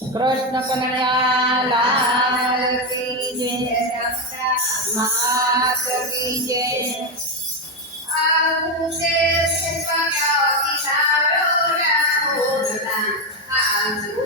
કૃષ્ણ કનૈયા લાલ કી જય માત કી જય આવું તે રૂપક્યાથી લાવ્યો રામોદના. આવું તે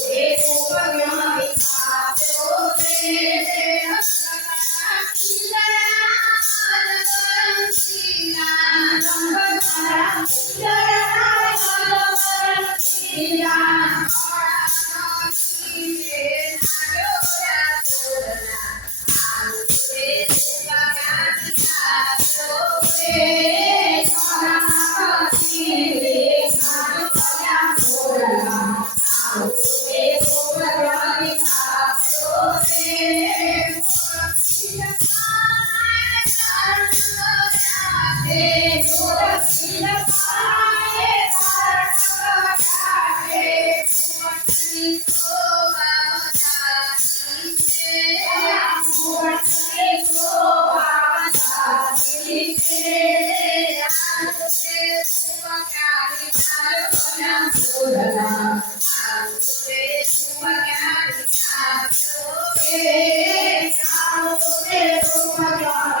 Oh, my God.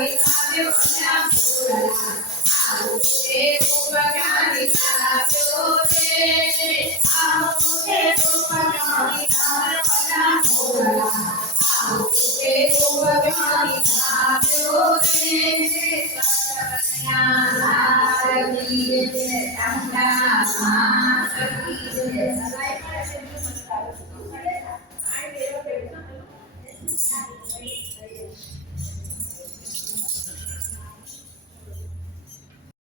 Deus te abençoe.